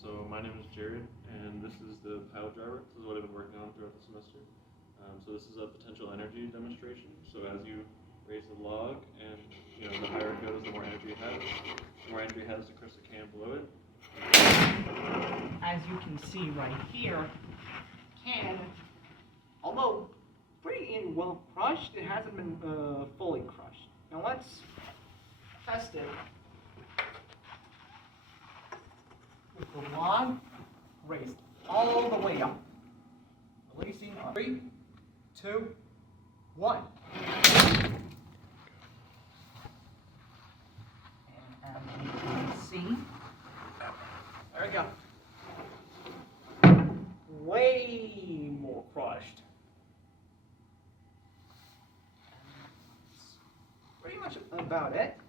So my name is Jared, and this is the pile driver. This is what I've been working on throughout the semester. So this is a potential energy demonstration. So as you raise the log, and the higher it goes, the more energy it has. The more energy it has, the crisper the can below it. As you can see right here, can, although pretty well crushed, it hasn't been fully crushed. Now let's test it with the log raised all the way up. Releasing on 3, 2, 1. And as you can see, there we go. Way more crushed. That's pretty much about it.